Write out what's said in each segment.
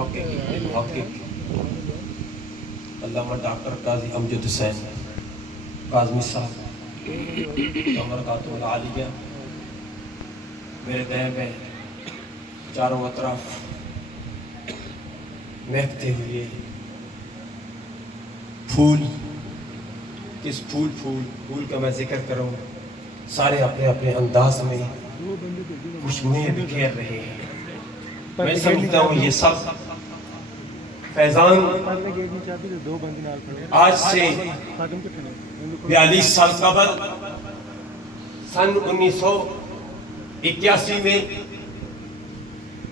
محقق علامہ ڈاکٹر قاضی امجد حسین کاظمی صاحب برکاتہ العالیہ میرے دائیں میں چاروں اطراف مہکتے ہوئے پھول، کس پھول کا میں ذکر کروں، سارے اپنے اپنے انداز میں خوشبوئیں بکھیر رہے ہیں۔ میں سمجھتا ہوں یہ سب فیضان آج سے 42 سال قبل سن 1981 میں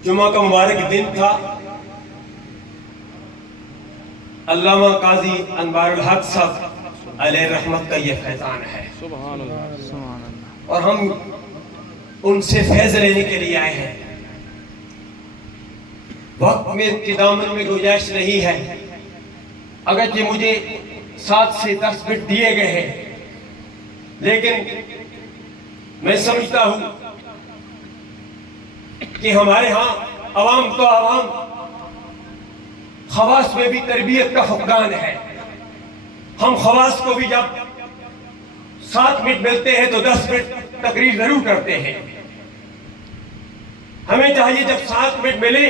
جمعہ کا مبارک دن تھا۔ علامہ قاضی انوار الحق صاحب علیہ رحمت کا یہ فیضان ہے، سبحان اللہ، اور ہم ان سے فیض لینے کے لیے آئے ہیں۔ وقت میں کے دامن میں گنجائش نہیں ہے، اگرچہ مجھے 7 سے 10 منٹ دیے گئے ہیں، لیکن میں سمجھتا ہوں کہ ہمارے ہاں عوام تو عوام، خواص میں بھی تربیت کا فقدان ہے۔ ہم خواص کو بھی جب 7 منٹ ملتے ہیں تو 10 منٹ تقریر ضرور کرتے ہیں۔ ہمیں چاہیے جب 7 منٹ ملے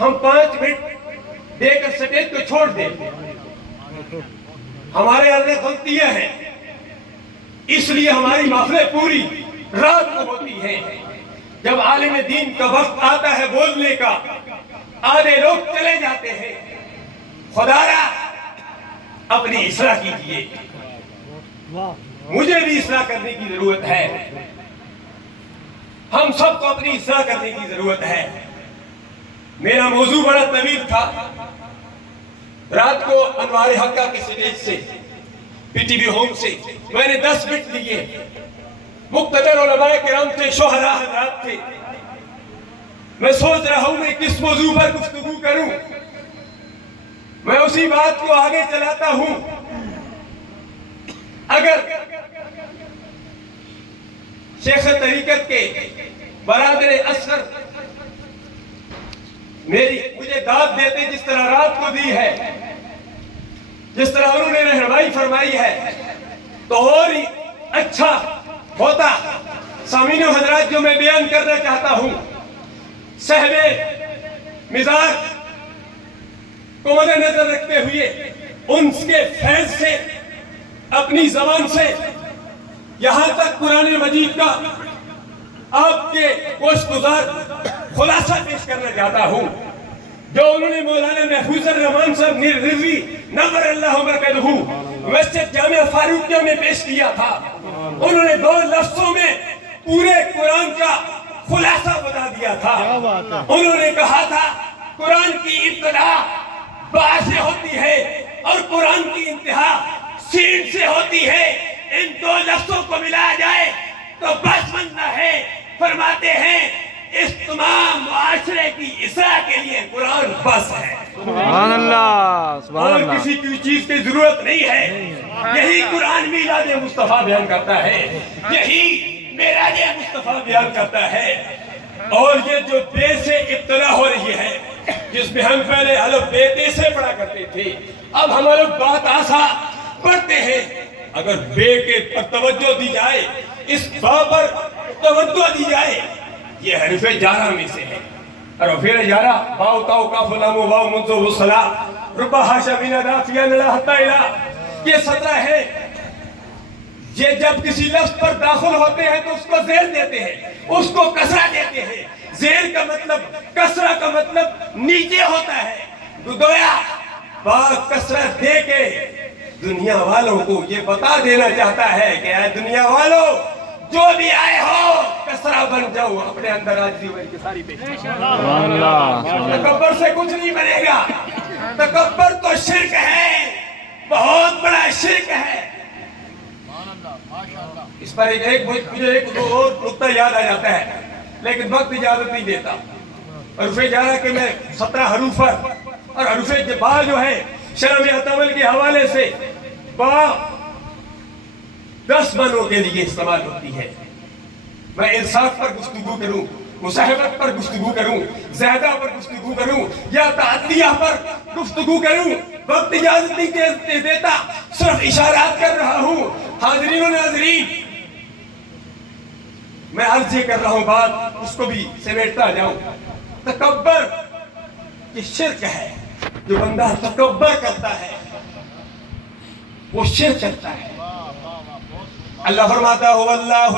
ہم 5 منٹ دے کر سٹیج کو چھوڑ دیں۔ ہمارے اندر غلطیاں ہیں، اس لیے ہماری محفلیں پوری رات کو ہوتی ہیں۔ جب عالم دین کا وقت آتا ہے بولنے کا، آدھے لوگ چلے جاتے ہیں۔ خدا را اپنی اصلاح کیجیے، مجھے بھی اصلاح کرنے کی ضرورت ہے، ہم سب کو اپنی اصلاح کرنے کی ضرورت ہے۔ میرا موضوع بڑا طویل تھا۔ رات کو انوار حقہ کے سٹیج سے، پی ٹی وی ہوم سے میں نے 10 منٹ لیے۔ مقتدر علماء کرام تھے، شہداء حضرات تھے۔ میں سوچ رہا ہوں میں کس موضوع پر گفتگو کروں، میں اسی بات کو آگے چلاتا ہوں۔ اگر شیخ طریقت کے برادر اصغر مجھے داد دیتے جس طرح رات کو دی ہے، جس طرح انہوں نے رہنمائی فرمائی ہے، تو اور ہی اچھا ہوتا۔ سامعین و حضرات، جو میں بیان کرنا چاہتا ہوں، صاحب مزاج کو مد نظر رکھتے ہوئے ان کے فیض سے، اپنی زبان سے یہاں تک قرآن مجید کا آپ کے گوشت گزار خلاصہ پیش کرنا چاہتا ہوں، جو انہوں نے مولانا محفوظ الرحمان صاحب رضوی نور اللہ مرکزہ مسجد جامعہ فاروقیہ میں پیش کیا تھا۔ انہوں نے 2 لفظوں میں پورے قرآن کا خلاصہ بتا دیا تھا۔ انہوں نے کہا تھا قرآن کی ابتدا با سے ہوتی ہے اور قرآن کی انتہا سین سے ہوتی ہے، ان 2 لفظوں کو ملایا جائے تو بس بنتا ہے۔ فرماتے ہیں اس تمام معاشرے کی اصلاح کے لیے قرآن بس ہے، سبحان اللہ، سبحان اور اللہ۔ کسی کی چیز کی ضرورت نہیں ہے۔ یہی قرآن میلاد مصطفیٰ بیان کرتا ہے، یہی معراج مصطفیٰ بیان کرتا ہے۔ اور یہ جو بے سے ابتدا ہو رہی ہے، جس میں ہم پہلے الف بے تے سے پڑھا کرتے تھے، اب ہم لوگ بہت آسا پڑھتے ہیں۔ اگر بے کے پر توجہ دی جائے، اس با پر توجہ دی جائے، یہ حرف جارہ میں سے ہے۔ حرف جارہ باو تاو کاف لام واو منذ وصلا ربا حاشا من دافیا نلا حتی الہ، یہ 17 ہے۔ یہ جب کسی لفظ پر داخل ہوتے ہیں تو اس کو زیر دیتے ہیں، اس کو کسرہ دیتے ہیں۔ زیر کا مطلب، کسرہ کا مطلب نیچے ہوتا ہے۔ گویا با کسرہ دے کے دنیا والوں کو یہ بتا دینا چاہتا ہے کہ اے دنیا والوں، جو بھی آئے ہو کسرہ بن جاؤ، اپنے اندر عاجزی کی ساری پیش۔ سبحان اللہ، تکبر سے کچھ نہیں بنے گا۔ تکبر تو شرک ہے، بہت بڑا شرک ہے۔ اس پر مجھے ایک اور نقطہ یاد آ جاتا ہے، لیکن وقت اجازت نہیں دیتا۔ حروف جارہ کے میں 17 حروف پر، اور حروف با جو ہے شرم اتمل کے حوالے سے با 10 معنوں کے لیے استعمال ہوتی ہے۔ میں انصاف پر گفتگو کروں مصاحبت پر گفتگو کروں، زیادہ پر گفتگو کروں یا تعدیہ پر گفتگو کروں، وقت اجازت نہیں دیتا، صرف اشارات کر رہا ہوں۔ حاضرین و ناظرین، میں عرض یہ کر رہا ہوں، بات اس کو بھی سمیٹتا جاؤں۔ تکبر یہ شرک ہے، جو بندہ تکبر کرتا ہے وہ شرک کرتا ہے۔ اللہ فرماتا ہے واللہ